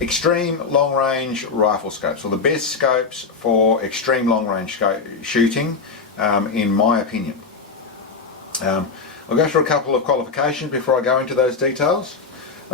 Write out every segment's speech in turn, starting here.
extreme long range rifle scopes, or the best scopes for extreme long range shooting, in my opinion. I'll go through a couple of qualifications before I go into those details.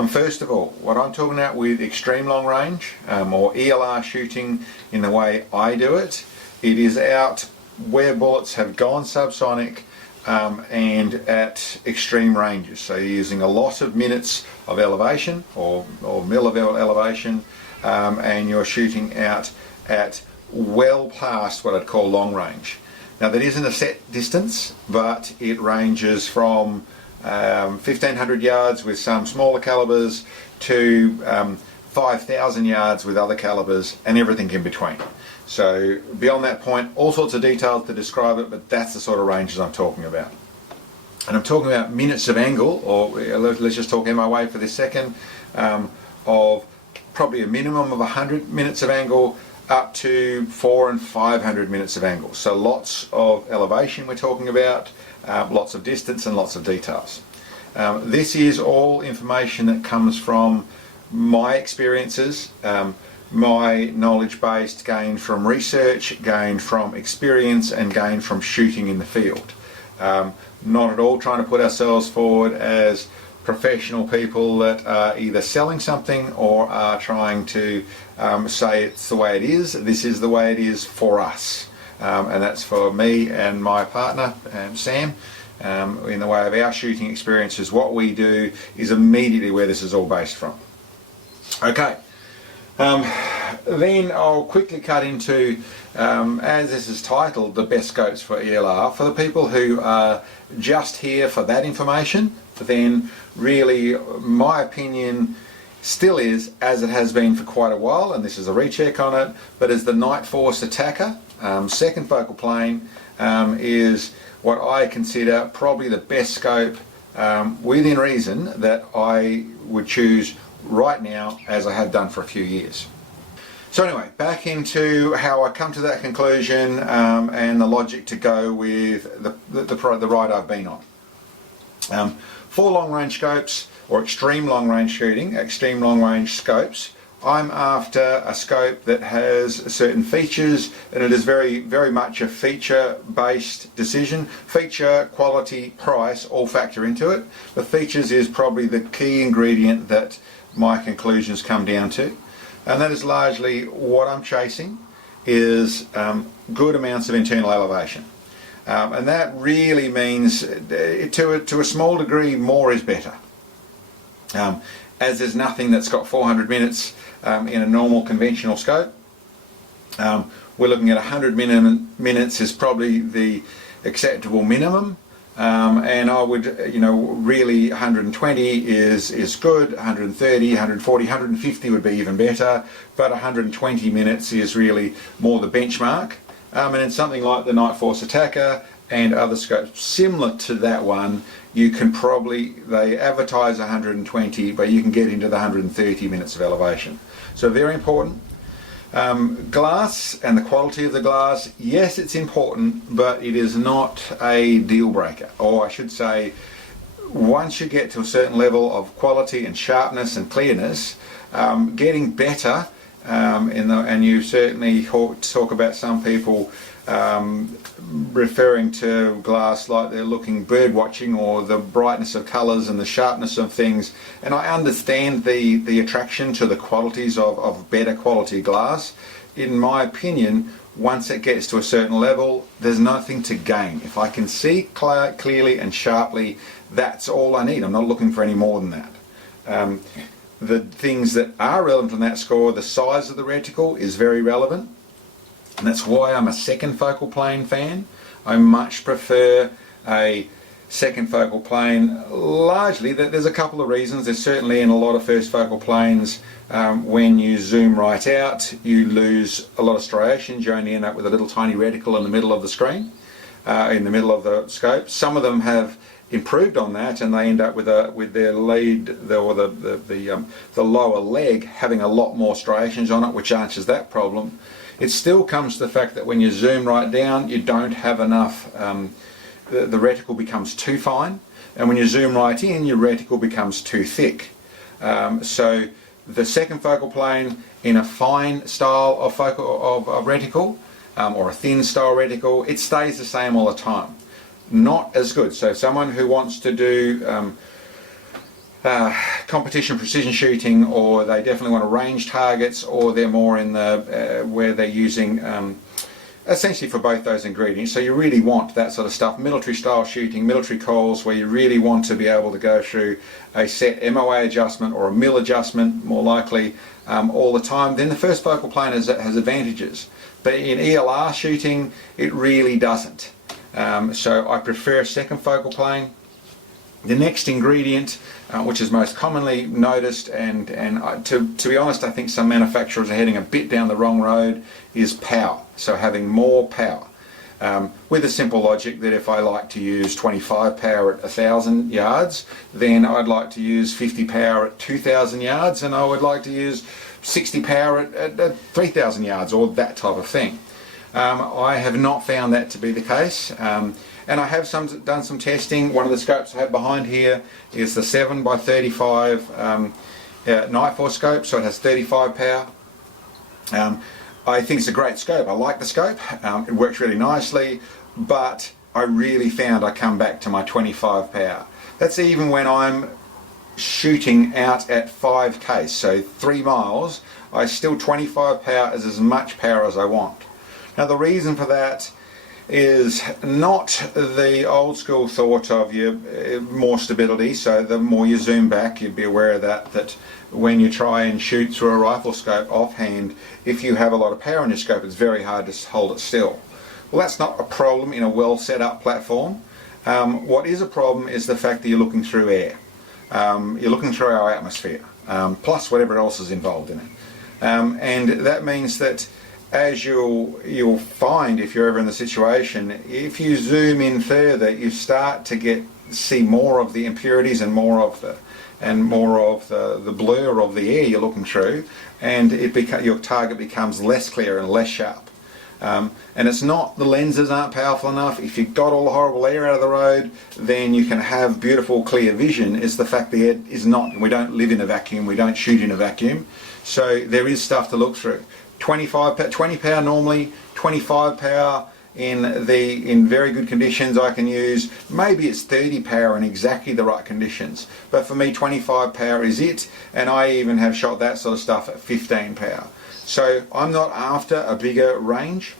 First of all, what I'm talking about with extreme long range, or ELR shooting in the way I do it, it is out where bullets have gone subsonic and at extreme ranges. So you're using a lot of minutes of elevation or mil of elevation, and you're shooting out at well past what I'd call long range. Now that isn't a set distance, but it ranges from 1,500 yards with some smaller calibers to 5,000 yards with other calibers, and everything in between. So beyond that point, all sorts of details to describe it, but that's the sort of ranges I'm talking about. And I'm talking about minutes of angle, or let's just talk MOA for this second, of probably a minimum of 100 minutes of angle up to 400 and 500 minutes of angle. So lots of elevation we're talking about, lots of distance and lots of details. This is all information that comes from my experiences, my knowledge based, gained from research, gained from experience, and gained from shooting in the field. Not at all trying to put ourselves forward as professional people that are either selling something or are trying to say it's the way it is. This is the way it is for us, and that's for me and my partner Sam. In the way of our shooting experiences, what we do is immediately where this is all based from. Okay, then I'll quickly cut into, as this is titled, the best scopes for ELR. For the people who are just here for that information, then really my opinion still is, as it has been for quite a while, and this is a recheck on it, but is the Nightforce ATACR. Second focal plane is what I consider probably the best scope, within reason, that I would choose right now, as I have done for a few years. So anyway, back into how I come to that conclusion, and the logic to go with the ride I've been on. For long range scopes, or extreme long range shooting, extreme long range scopes, I'm after a scope that has certain features, and it is very, very much a feature-based decision. Feature, quality, price all factor into it. The features is probably the key ingredient that my conclusions come down to, and that is largely what I'm chasing is good amounts of internal elevation. And that really means, to a small degree, more is better. As there's nothing that's got 400 minutes in a normal conventional scope. We're looking at 100 minutes is probably the acceptable minimum, and I would, really 120 is good, 130, 140, 150 would be even better, but 120 minutes is really more the benchmark. And in something like the Nightforce ATACR and other scopes similar to that one, you can probably, they advertise 120, but you can get into the 130 minutes of elevation. So very important. Glass and the quality of the glass, yes, it's important, but it is not a deal breaker. Or I should say, once you get to a certain level of quality and sharpness and clearness, getting better, and you certainly talk about some people referring to glass like they're looking bird watching, or the brightness of colours and the sharpness of things, and I understand the attraction to the qualities of better quality glass. In my opinion, once it gets to a certain level, there's nothing to gain. If I can see clearly and sharply, that's all I need. I'm not looking for any more than that. The things that are relevant on that score, the size of the reticle is very relevant. And that's why I'm a second focal plane fan. I much prefer a second focal plane. Largely, there's a couple of reasons. There's certainly in a lot of first focal planes, when you zoom right out, you lose a lot of striations. You only end up with a little tiny reticle in the middle of the screen, in the middle of the scope. Some of them have improved on that, and they end up with their lead, or the lower leg having a lot more striations on it, which answers that problem. It still comes to the fact that when you zoom right down, you don't have enough, the reticle becomes too fine, and when you zoom right in, your reticle becomes too thick. So the second focal plane in a fine style of reticle, or a thin style reticle, it stays the same all the time. Not as good. So someone who wants to do competition precision shooting, or they definitely want to range targets, or they're more in the where they're using essentially for both those ingredients. So you really want that sort of stuff, military style shooting, military calls, where you really want to be able to go through a set MOA adjustment or a mil adjustment, more likely, all the time. Then the first focal plane has advantages. But in ELR shooting, it really doesn't. So I prefer a second focal plane. The next ingredient, which is most commonly noticed, and to be honest, I think some manufacturers are heading a bit down the wrong road, is power. So having more power. With the simple logic that if I like to use 25 power at 1,000 yards, then I'd like to use 50 power at 2,000 yards, and I would like to use 60 power at 3,000 yards, or that type of thing. I have not found that to be the case. And I have done some testing. One of the scopes I have behind here is the 7x35 Nightforce scope, so it has 35 power. I think it's a great scope. I like the scope. It works really nicely, but I really found I come back to my 25 power. That's even when I'm shooting out at 5k, so 3 miles, I still 25 power is as much power as I want. Now the reason for that is not the old school thought of more stability, so the more you zoom back, you'd be aware of that when you try and shoot through a rifle scope offhand, if you have a lot of power in your scope, it's very hard to hold it still. Well, that's not a problem in a well set up platform. What is a problem is the fact that you're looking through air. You're looking through our atmosphere, plus whatever else is involved in it. And that means that as you'll find, if you're ever in the situation, if you zoom in further, you start to see more of the impurities and more of the blur of the air you're looking through, and your target becomes less clear and less sharp. And it's not the lenses aren't powerful enough. If you've got all the horrible air out of the road, then you can have beautiful clear vision. It's the fact the air is not. We don't live in a vacuum. We don't shoot in a vacuum. So there is stuff to look through. 20 power normally, 25 power in very good conditions I can use. Maybe it's 30 power in exactly the right conditions, but for me 25 power is it, and I even have shot that sort of stuff at 15 power. So I'm not after a bigger range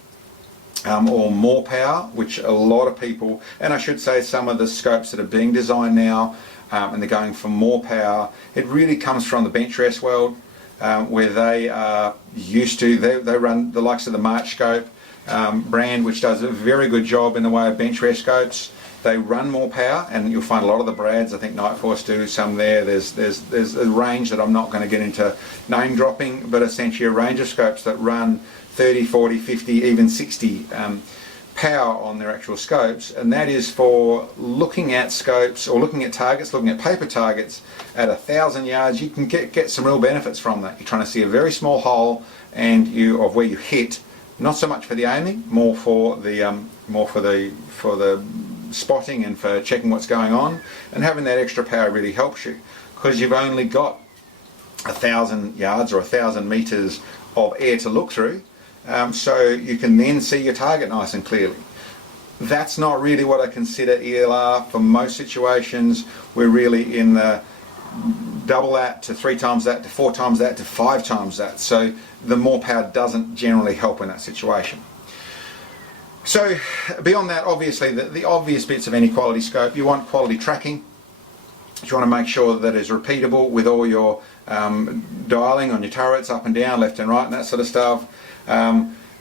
or more power, which a lot of people, and I should say some of the scopes that are being designed now, and they're going for more power, it really comes from the bench rest world. Where they are used to, they run the likes of the March scope brand, which does a very good job in the way of bench rest scopes. They run more power, and you'll find a lot of the brands, I think Nightforce do some there. There's a range that I'm not going to get into name dropping, but essentially a range of scopes that run 30, 40, 50, even 60 power on their actual scopes, and that is for looking at scopes or looking at targets, looking at paper targets at 1,000 yards. You can get some real benefits from that. You're trying to see a very small hole and of where you hit, not so much for the aiming, more for the spotting and for checking what's going on. And having that extra power really helps you, because you've only got 1,000 yards or 1,000 meters of air to look through. So you can then see your target nice and clearly. That's not really what I consider ELR for most situations. We're really in the double that to 3 times that to 4 times that to 5 times that. So the more power doesn't generally help in that situation. So beyond that, obviously the obvious bits of any quality scope, you want quality tracking. You want to make sure that it's repeatable with all your dialing on your turrets up and down, left and right, and that sort of stuff.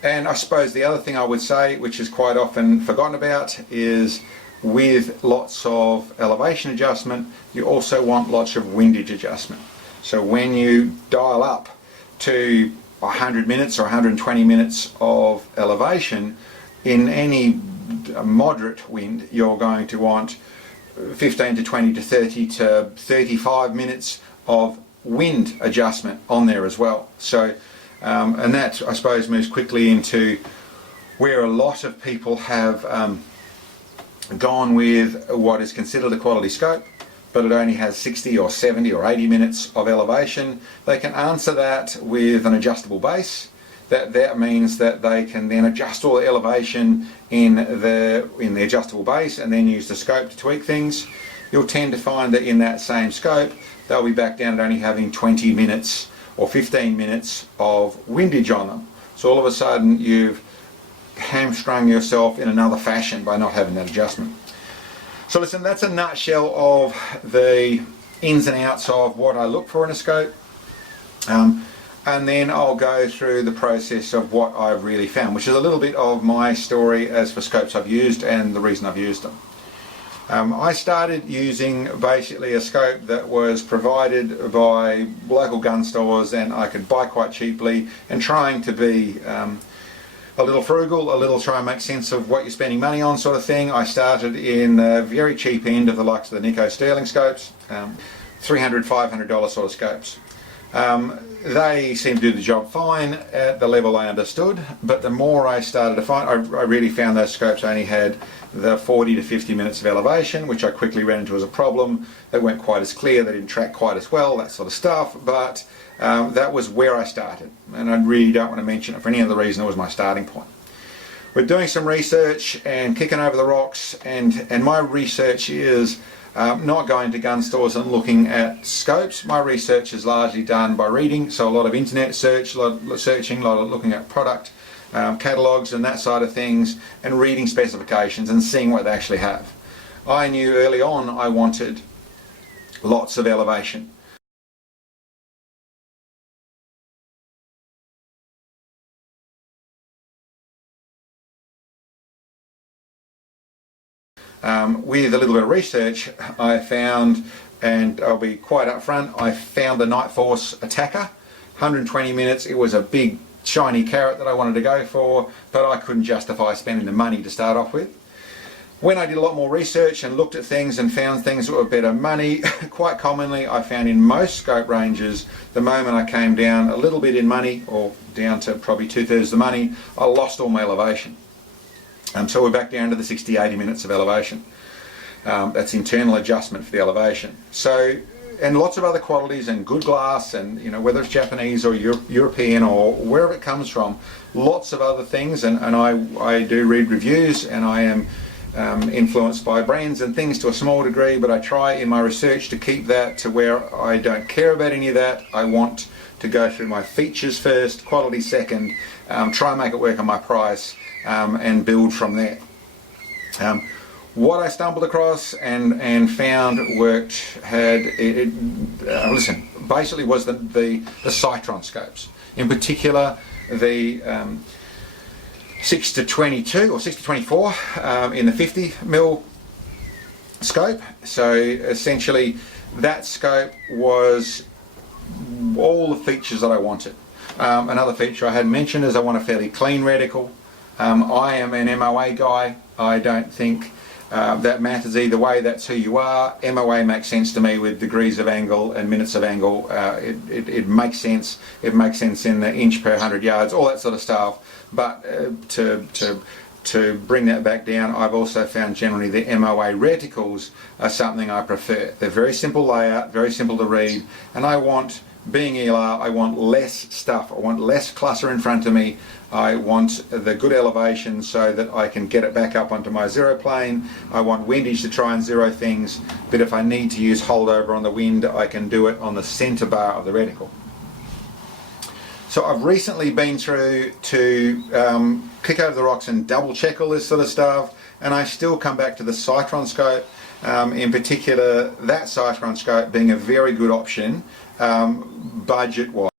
And I suppose the other thing I would say, which is quite often forgotten about, is with lots of elevation adjustment, you also want lots of windage adjustment. So when you dial up to 100 minutes or 120 minutes of elevation, in any moderate wind, you're going to want 15 to 20 to 30 to 35 minutes of wind adjustment on there as well. So and that, I suppose, moves quickly into where a lot of people have gone with what is considered a quality scope, but it only has 60 or 70 or 80 minutes of elevation. They can answer that with an adjustable base. That means that they can then adjust all the elevation in the adjustable base and then use the scope to tweak things. You'll tend to find that in that same scope they'll be back down to only having 20 minutes or 15 minutes of windage on them. So all of a sudden you've hamstrung yourself in another fashion by not having that adjustment. So listen, that's a nutshell of the ins and outs of what I look for in a scope. And then I'll go through the process of what I've really found, which is a little bit of my story as for scopes I've used and the reason I've used them. I started using basically a scope that was provided by local gun stores and I could buy quite cheaply, and trying to be a little frugal, a little try and make sense of what you're spending money on sort of thing. I started in the very cheap end of the likes of the Nikko Sterling scopes, $300, $500 sort of scopes. They seemed to do the job fine at the level I understood, but the more I started to find, I really found those scopes only had the 40 to 50 minutes of elevation, which I quickly ran into as a problem. They weren't quite as clear, they didn't track quite as well, that sort of stuff, but that was where I started, and I really don't want to mention it for any other reason. It was my starting point. We're doing some research and kicking over the rocks, and my research is not going to gun stores and looking at scopes. My research is largely done by reading, so a lot of internet search, a lot of searching, a lot of looking at product catalogues and that side of things, and reading specifications and seeing what they actually have. I knew early on I wanted lots of elevation. With a little bit of research, I found, and I'll be quite upfront, I found the Nightforce ATACR, 120 minutes. It was a big shiny carrot that I wanted to go for, but I couldn't justify spending the money to start off with. When I did a lot more research and looked at things and found things that were better money, quite commonly I found in most scope ranges, the moment I came down a little bit in money, or down to probably 2/3 the money, I lost all my elevation. So we're back down to the 60-80 minutes of elevation. That's internal adjustment for the elevation. So, and lots of other qualities and good glass, and you know, whether it's Japanese or European or wherever it comes from, lots of other things, and I do read reviews, and I am influenced by brands and things to a small degree, but I try in my research to keep that to where I don't care about any of that. I want to go through my features first, quality second, try and make it work on my price, and build from there. What I stumbled across and found worked listen, basically was the Citron scopes. In particular, the 6-22 or 6-24 in the 50mm scope. So essentially that scope was all the features that I wanted. Another feature I hadn't mentioned is I want a fairly clean reticle. I am an MOA guy. I don't think that matters either way, that's who you are. MOA makes sense to me with degrees of angle and minutes of angle. It makes sense. It makes sense in the inch per 100 yards, all that sort of stuff. But to bring that back down, I've also found generally the MOA reticles are something I prefer. They're very simple layout, very simple to read, and I want, being ELR, I want less stuff. I want less clutter in front of me. I want the good elevation so that I can get it back up onto my zero plane. I want windage to try and zero things, but if I need to use holdover on the wind, I can do it on the center bar of the reticle. So I've recently been through to kick over the rocks and double check all this sort of stuff, and I still come back to the Citron scope, in particular that Citron scope being a very good option budget wise.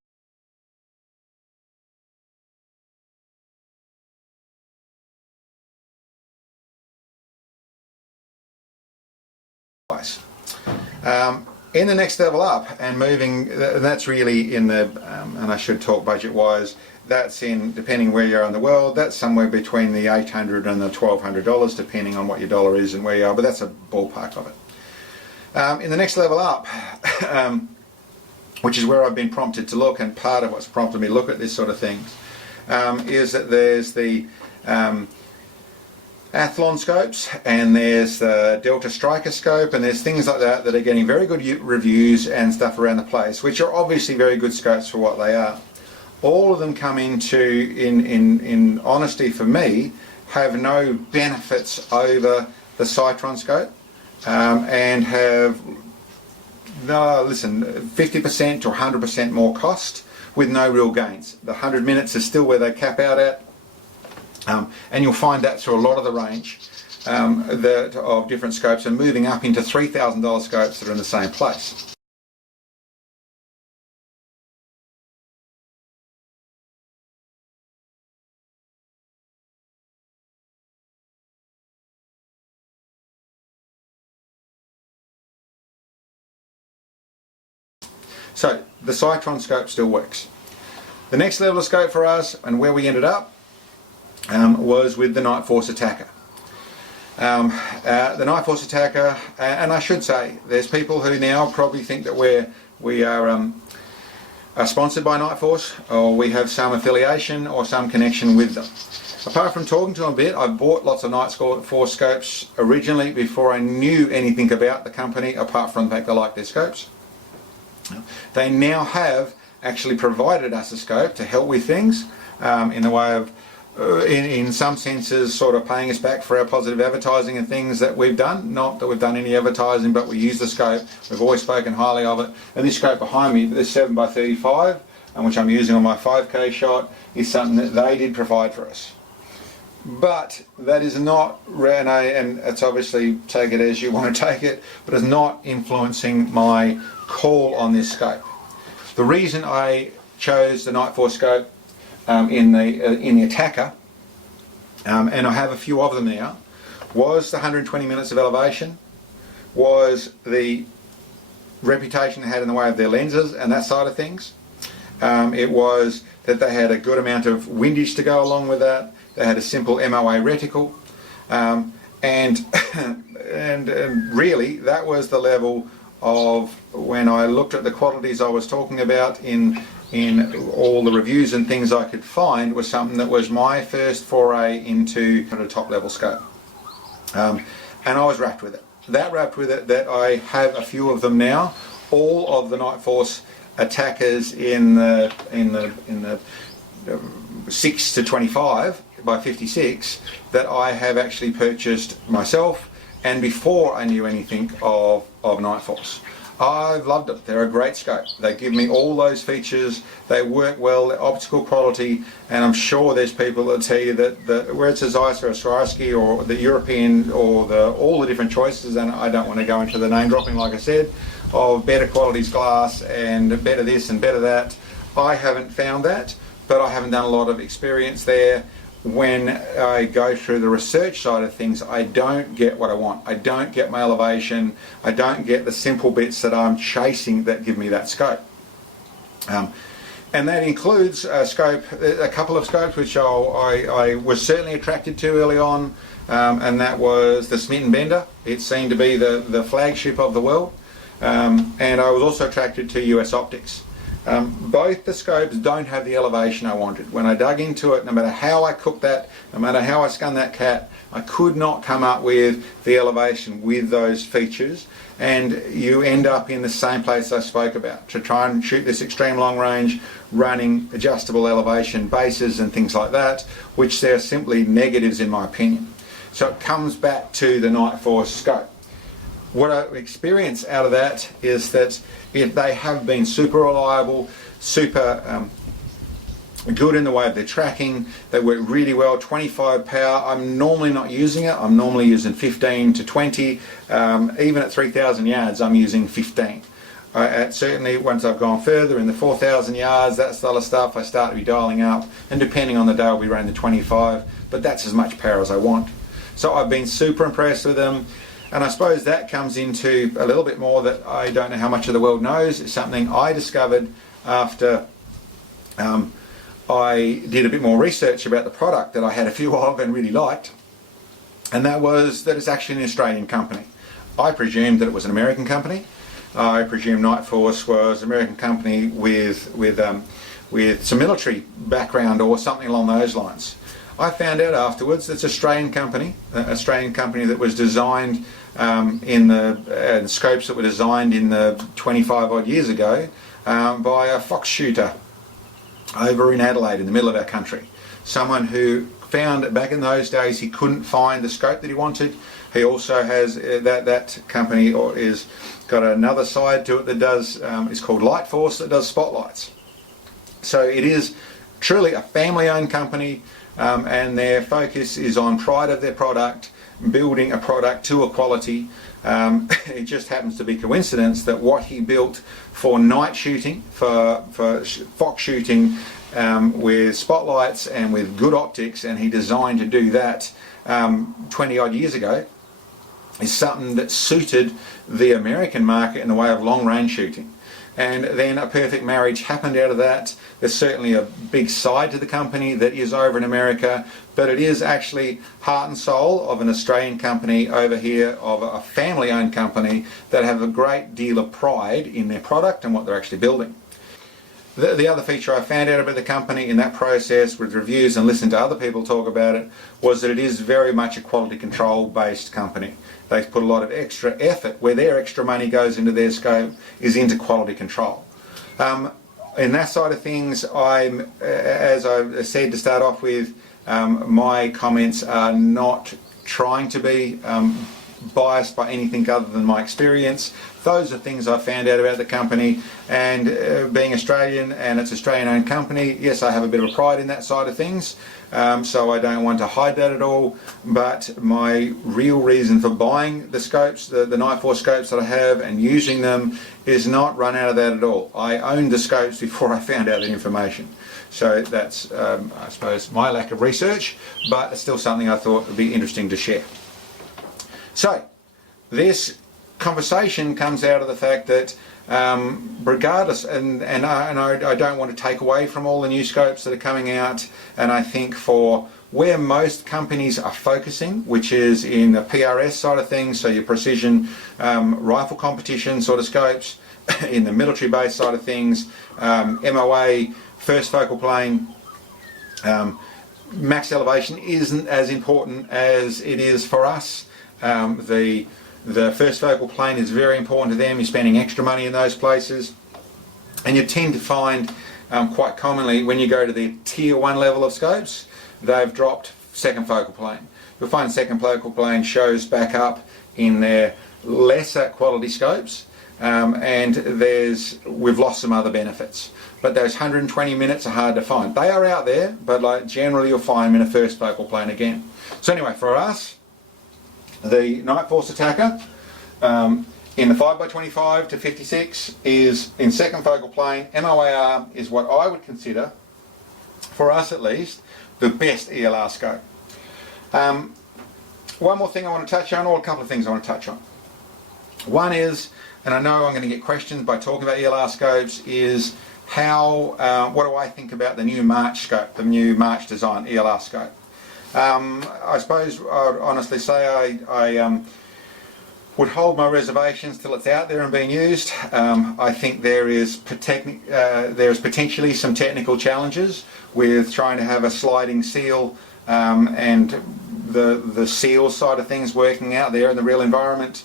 In the next level up and moving, that's really in the, and I should talk budget wise, that's in, depending where you are in the world, that's somewhere between the $800 and the $1,200 depending on what your dollar is and where you are, but that's a ballpark of it. In the next level up, which is where I've been prompted to look, and part of what's prompted me to look at this sort of things, is that there's the Athlon scopes, and there's the Delta Striker scope, and there's things like that that are getting very good reviews and stuff around the place, which are obviously very good scopes for what they are. All of them come into, in honesty for me, have no benefits over the Citron scope, and have, no, listen, 50% to 100% more cost with no real gains. The 100 minutes is still where they cap out at. And you'll find that through a lot of the range of different scopes, and moving up into $3,000 scopes that are in the same place. So the Citron scope still works. The next level of scope for us, and where we ended up, was with the Nightforce ATACR. The Nightforce ATACR, and I should say, there's people who now probably think that we are sponsored by Nightforce, or we have some affiliation or some connection with them. Apart from talking to them a bit, I bought lots of Nightforce scopes originally before I knew anything about the company, apart from the fact I like their scopes. They now have actually provided us a scope to help with things in the way of, in some senses, sort of paying us back for our positive advertising and things that we've done. Not that we've done any advertising, but we use the scope. We've always spoken highly of it. And this scope behind me, this 7x35, which I'm using on my 5K shot, is something that they did provide for us. But that is not, and it's obviously, take it as you want to take it, but it's not influencing my call on this scope. The reason I chose the Nightforce scope in the ATACR, and I have a few of them now, was the 120 minutes of elevation, was the reputation they had in the way of their lenses and that side of things. It was that they had a good amount of windage to go along with that. They had a simple MOA reticle, and really that was the level of, when I looked at the qualities I was talking about in all the reviews and things I could find, was something that was my first foray into a top level scope, and I was wrapped with it. That I have a few of them now. All of the Nightforce ATACRs in the 6 to 25 by 56 that I have actually purchased myself, and before I knew anything of Nightforce. I've loved it. They're a great scope. They give me all those features. They work well, the optical quality, and I'm sure there's people that tell you that where it says Zeiss or Swarovski or the European or all the different choices, and I don't want to go into the name dropping like I said, of better qualities glass and better this and better that. I haven't found that, but I haven't done a lot of experience there. When I go through the research side of things, I don't get what I want. I don't get my elevation. I don't get the simple bits that I'm chasing that give me that scope. And that includes a couple of scopes which I was certainly attracted to early on, and that was the Smith & Bender. It seemed to be the flagship of the world, and I was also attracted to US Optics. Both the scopes don't have the elevation I wanted. When I dug into it, no matter how I cooked that, no matter how I scanned that cat, I could not come up with the elevation with those features, and you end up in the same place I spoke about, to try and shoot this extreme long range running adjustable elevation bases and things like that, which they're simply negatives in my opinion. So it comes back to the Nightforce scope. What I experience out of that is that they have been super reliable, super good in the way of their tracking. They work really well. 25 power, I'm normally not using it. I'm normally using 15 to 20. Even at 3,000 yards, I'm using 15. Certainly once I've gone further in the 4,000 yards, that style of stuff, I start to be dialing up, and depending on the day I'll be running the 25, but that's as much power as I want. So I've been super impressed with them. And I suppose that comes into a little bit more that I don't know how much of the world knows. It's something I discovered after I did a bit more research about the product that I had a few of and really liked. And that was that it's actually an Australian company. I presumed that it was an American company. I presumed Nightforce was an American company with some military background or something along those lines. I found out afterwards it's an Australian company that was designed in the scopes that were designed in the 25 odd years ago by a fox shooter over in Adelaide in the middle of our country. Someone who found back in those days he couldn't find the scope that he wanted. He also has that company is got another side to it that does it's called Nightforce, that does spotlights. So it is truly a family-owned company, and their focus is on pride of their product, building a product to a quality. It just happens to be coincidence that what he built for night shooting, for fox shooting with spotlights and with good optics, and he designed to do that 20 odd years ago, is something that suited the American market in the way of long range shooting. And then a perfect marriage happened out of that. There's certainly a big side to the company that is over in America, but it is actually heart and soul of an Australian company over here, of a family-owned company that have a great deal of pride in their product and what they're actually building. The other feature I found out about the company in that process with reviews and listening to other people talk about it was that it is very much a quality control based company. They put a lot of extra effort, where their extra money goes into their scope, is into quality control. In that side of things, as I said to start off with, my comments are not trying to be biased by anything other than my experience. Those are things I found out about the company, and being Australian and it's Australian owned company, yes, I have a bit of a pride in that side of things, so I don't want to hide that at all. But my real reason for buying the scopes, the Nightforce scopes that I have and using them, is not run out of that at all. I owned the scopes before I found out the information. So that's, I suppose, my lack of research, but it's still something I thought would be interesting to share. So this conversation comes out of the fact that regardless, and I don't want to take away from all the new scopes that are coming out, and I think for where most companies are focusing, which is in the PRS side of things, so your precision rifle competition sort of scopes, in the military base side of things, MOA, first focal plane, max elevation isn't as important as it is for us. The first focal plane is very important to them. You're spending extra money in those places, and you tend to find quite commonly when you go to the tier 1 level of scopes, they've dropped second focal plane. You'll find second focal plane shows back up in their lesser quality scopes, and we've lost some other benefits. But those 120 minutes are hard to find. They are out there, but like generally you'll find them in a first focal plane again. So anyway, for us, the Nightforce ATACR in the 5x25 to 56 is in second focal plane. MOAR is what I would consider, for us at least, the best ELR scope. One more thing I want to touch on, or a couple of things I want to touch on. One is, and I know I'm going to get questions by talking about ELR scopes, is what do I think about the new March scope, the new March design ELR scope. I suppose I'd honestly say I would hold my reservations till it's out there and being used. I think there is potentially some technical challenges with trying to have a sliding seal and the seal side of things working out there in the real environment,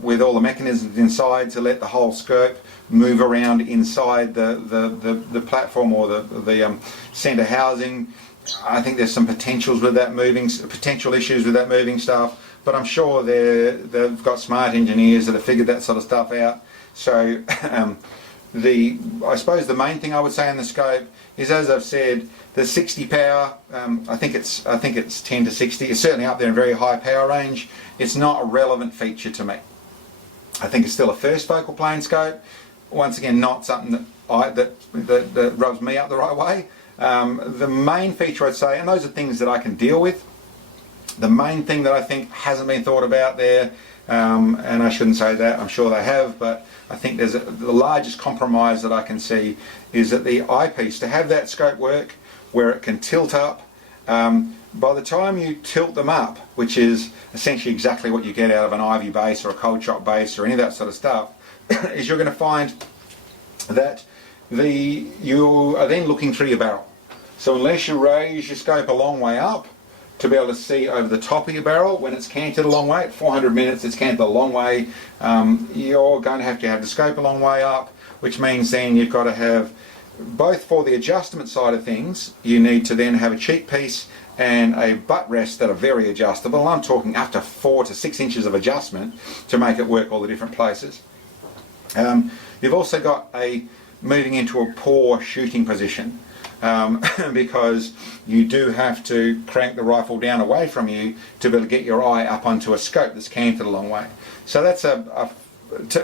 with all the mechanisms inside to let the whole scope move around inside the platform or the centre housing. I think there's some potential issues with that moving stuff, but I'm sure they've got smart engineers that have figured that sort of stuff out. So I suppose the main thing I would say in the scope is, as I've said, the 60 power. I think it's 10 to 60. It's certainly up there in very high power range. It's not a relevant feature to me. I think it's still a first focal plane scope. Once again, not something that rubs me up the right way. The main feature I'd say, and those are things that I can deal with, the main thing that I think hasn't been thought about there, and I shouldn't say that, I'm sure they have, but I think the largest compromise that I can see is that the eyepiece, to have that scope work where it can tilt up, by the time you tilt them up, which is essentially exactly what you get out of an Ivy base or a cold shot base or any of that sort of stuff, is you're going to find that you are then looking through your barrel. So unless you raise your scope a long way up to be able to see over the top of your barrel when it's canted a long way, at 400 minutes it's canted a long way, you're going to have the scope a long way up, which means then you've got to have, both for the adjustment side of things, you need to then have a cheek piece and a butt rest that are very adjustable. I'm talking up to 4 to 6 inches of adjustment to make it work all the different places. You've also got a moving into a poor shooting position, because you do have to crank the rifle down away from you to be able to get your eye up onto a scope that's canted a long way. So that's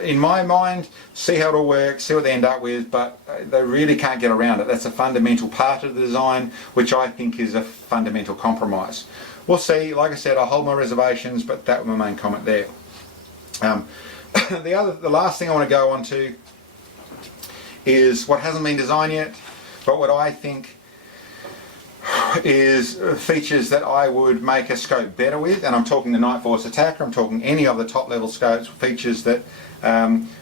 in my mind, see how it all works, see what they end up with, but they really can't get around it. That's a fundamental part of the design, which I think is a fundamental compromise. We'll see. Like I said, I'll hold my reservations, but that was my main comment there. The last thing I want to go on to is what hasn't been designed yet, but what I think is features that I would make a scope better with, and I'm talking the Nightforce ATACR, I'm talking any of the top level scopes, features that,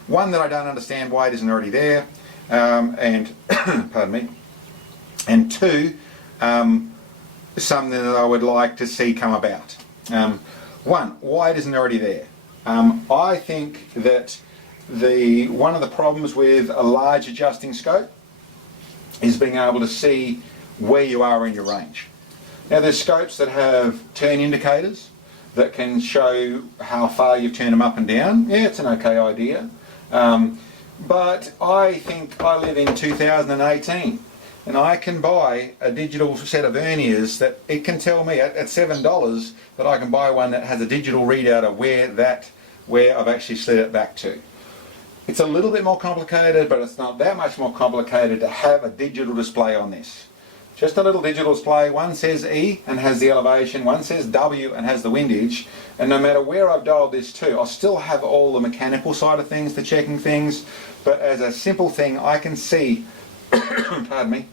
one, that I don't understand why it isn't already there, and pardon me, and two, something that I would like to see come about. One, why it isn't already there. I think that one of the problems with a large adjusting scope is being able to see where you are in your range. Now there's scopes that have turn indicators that can show how far you've turned them up and down. Yeah, it's an okay idea. But I think I live in 2018 and I can buy a digital set of verniers that it can tell me at $7 that I can buy one that has a digital readout of where I've actually slid it back to. It's a little bit more complicated, but it's not that much more complicated to have a digital display on this. Just a little digital display. One says E and has the elevation, one says W and has the windage, and no matter where I've dialed this to, I'll still have all the mechanical side of things, the checking things, but as a simple thing I can see pardon me,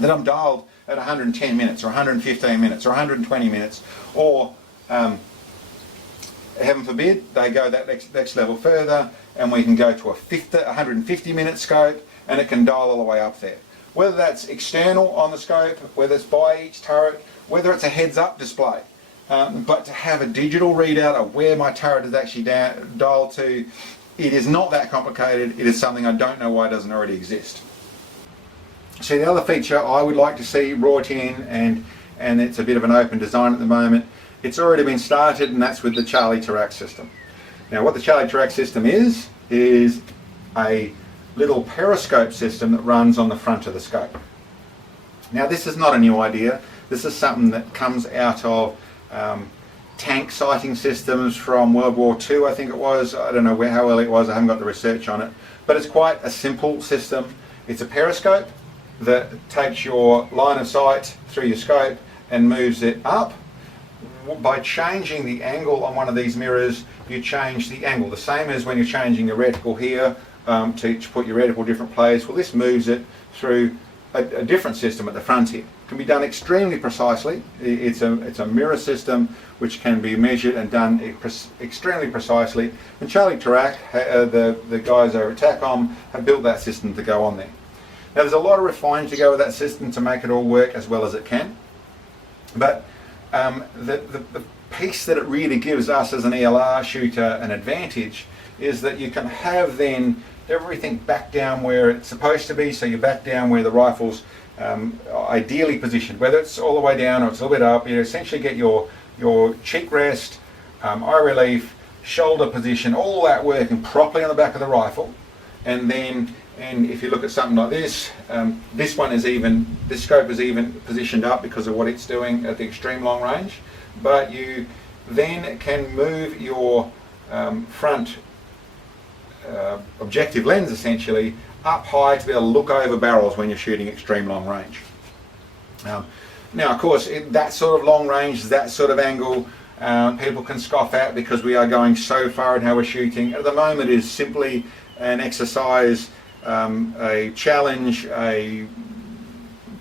that I'm dialed at 110 minutes or 115 minutes or 120 minutes, or heaven forbid they go that next level further and we can go to a 150 minute scope and it can dial all the way up there. Whether that's external on the scope, whether it's by each turret, whether it's a heads up display, but to have a digital readout of where my turret is actually dialed to, it is not that complicated. It is something I don't know why it doesn't already exist. So the other feature I would like to see brought in, and it's a bit of an open design at the moment, it's already been started, and that's with the Charlie Tarak system. Now what the Charlie Tarak system is a little periscope system that runs on the front of the scope. Now this is not a new idea. This is something that comes out of tank sighting systems from World War II, I think it was. I don't know how early it was, I haven't got the research on it. But it's quite a simple system. It's a periscope that takes your line of sight through your scope and moves it up. By changing the angle on one of these mirrors, you change the angle. The same as when you're changing your reticle here to put your reticle different place. Well, this moves it through a different system at the front here. It can be done extremely precisely. It's a mirror system which can be measured and done extremely precisely. And Charlie Tarak, the guys over at TACOM, have built that system to go on there. Now there's a lot of refining to go with that system to make it all work as well as it can. But the piece that it really gives us as an ELR shooter an advantage is that you can have then everything back down where it's supposed to be, so you're back down where the rifle's ideally positioned, whether it's all the way down or it's a little bit up. You essentially get your cheek rest, eye relief, shoulder position, all that working properly on the back of the rifle. And if you look at something like this, this scope is even positioned up because of what it's doing at the extreme long range. But you then can move your front objective lens essentially up high to be able to look over barrels when you're shooting extreme long range. Now of course that sort of long range, that sort of angle, people can scoff at because we are going so far in how we're shooting. At the moment it is simply an exercise, a challenge, a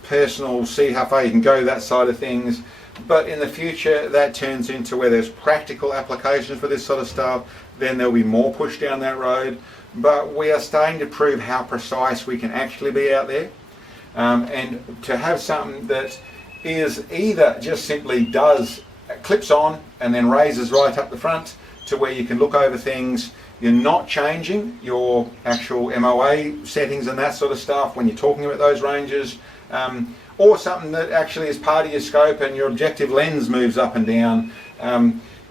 personal, see how far you can go, that side of things. But in the future that turns into where there's practical applications for this sort of stuff, then there'll be more push down that road. But we are starting to prove how precise we can actually be out there. and to have something that is either just simply clips on and then raises right up the front to where you can look over things. You're not changing your actual MOA settings and that sort of stuff when you're talking about those ranges, or something that actually is part of your scope and your objective lens moves up and down,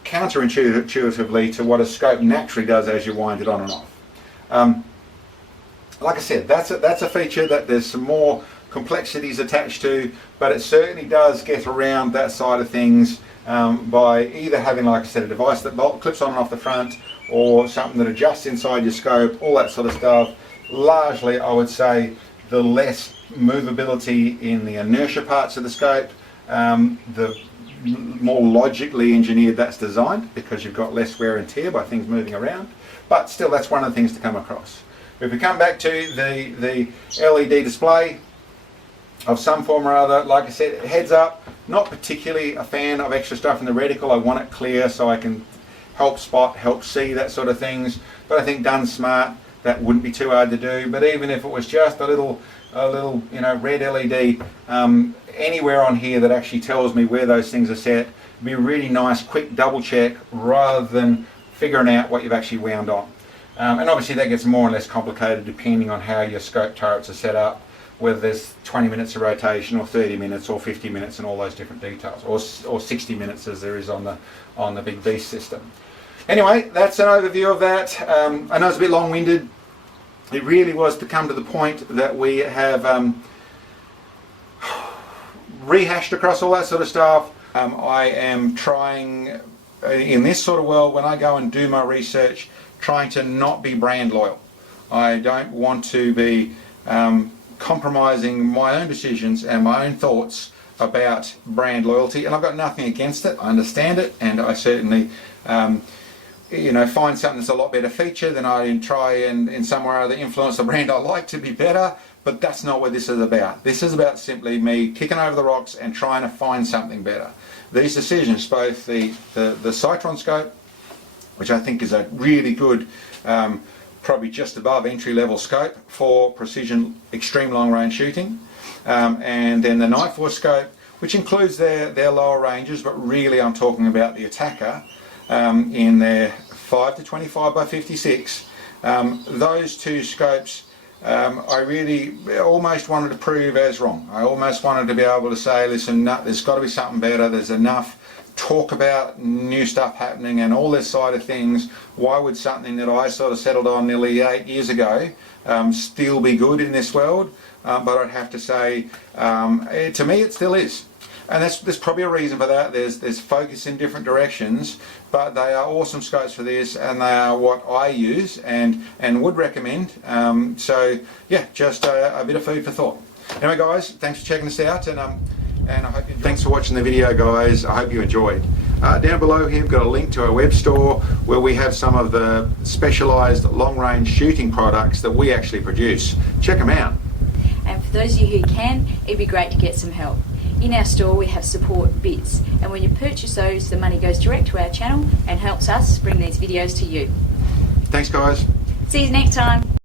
counterintuitively to what a scope naturally does as you wind it on and off. Like I said, that's a feature that there's some more complexities attached to, but it certainly does get around that side of things by either having, like I said, a device that clips on and off the front, or something that adjusts inside your scope, all that sort of stuff. Largely, I would say, the less movability in the inertia parts of the scope, the more logically engineered that's designed, because you've got less wear and tear by things moving around. But still, that's one of the things to come across. If we come back to the LED display of some form or other, like I said, heads up, not particularly a fan of extra stuff in the reticle. I want it clear so I can help spot, help see, that sort of things. But I think done smart, that wouldn't be too hard to do. But even if it was just a little red LED anywhere on here that actually tells me where those things are set, it'd be a really nice quick double check rather than figuring out what you've actually wound on. And obviously that gets more or less complicated depending on how your scope turrets are set up, whether there's 20 minutes of rotation or 30 minutes or 50 minutes and all those different details, or 60 minutes as there is on the big beast system. Anyway, that's an overview of that. I know it's a bit long-winded. It really was to come to the point that we have rehashed across all that sort of stuff. I am trying, in this sort of world, when I go and do my research, trying to not be brand loyal. I don't want to be compromising my own decisions and my own thoughts about brand loyalty, and I've got nothing against it. I understand it, and I certainly find something that's a lot better feature, then I try and in some way or other influence the brand I like to be better. But that's not what this is about. This is about simply me kicking over the rocks and trying to find something better. These decisions, both the Cytron scope, which I think is a really good, probably just above entry-level scope for precision extreme long-range shooting, and then the Nightforce scope, which includes their lower ranges, but really I'm talking about the ATACR in their 5 to 25 by 56. Those two scopes, I really almost wanted to prove as wrong. I almost wanted to be able to say, listen, no, there's got to be something better. There's enough talk about new stuff happening and all this side of things. Why would something that I sort of settled on nearly 8 years ago still be good in this world? But I'd have to say, to me, it still is. And there's probably a reason for that. There's focus in different directions, but they are awesome scopes for this, and they are what I use and would recommend. So yeah, just a bit of food for thought. Anyway, guys, thanks for checking us out, and I hope you enjoyed. Thanks for watching the video, guys. I hope you enjoyed. Down below here, we've got a link to our web store where we have some of the specialised long-range shooting products that we actually produce. Check them out. And for those of you who can, it'd be great to get some help. In our store we have support bits, and when you purchase those, the money goes direct to our channel and helps us bring these videos to you. Thanks, guys. See you next time.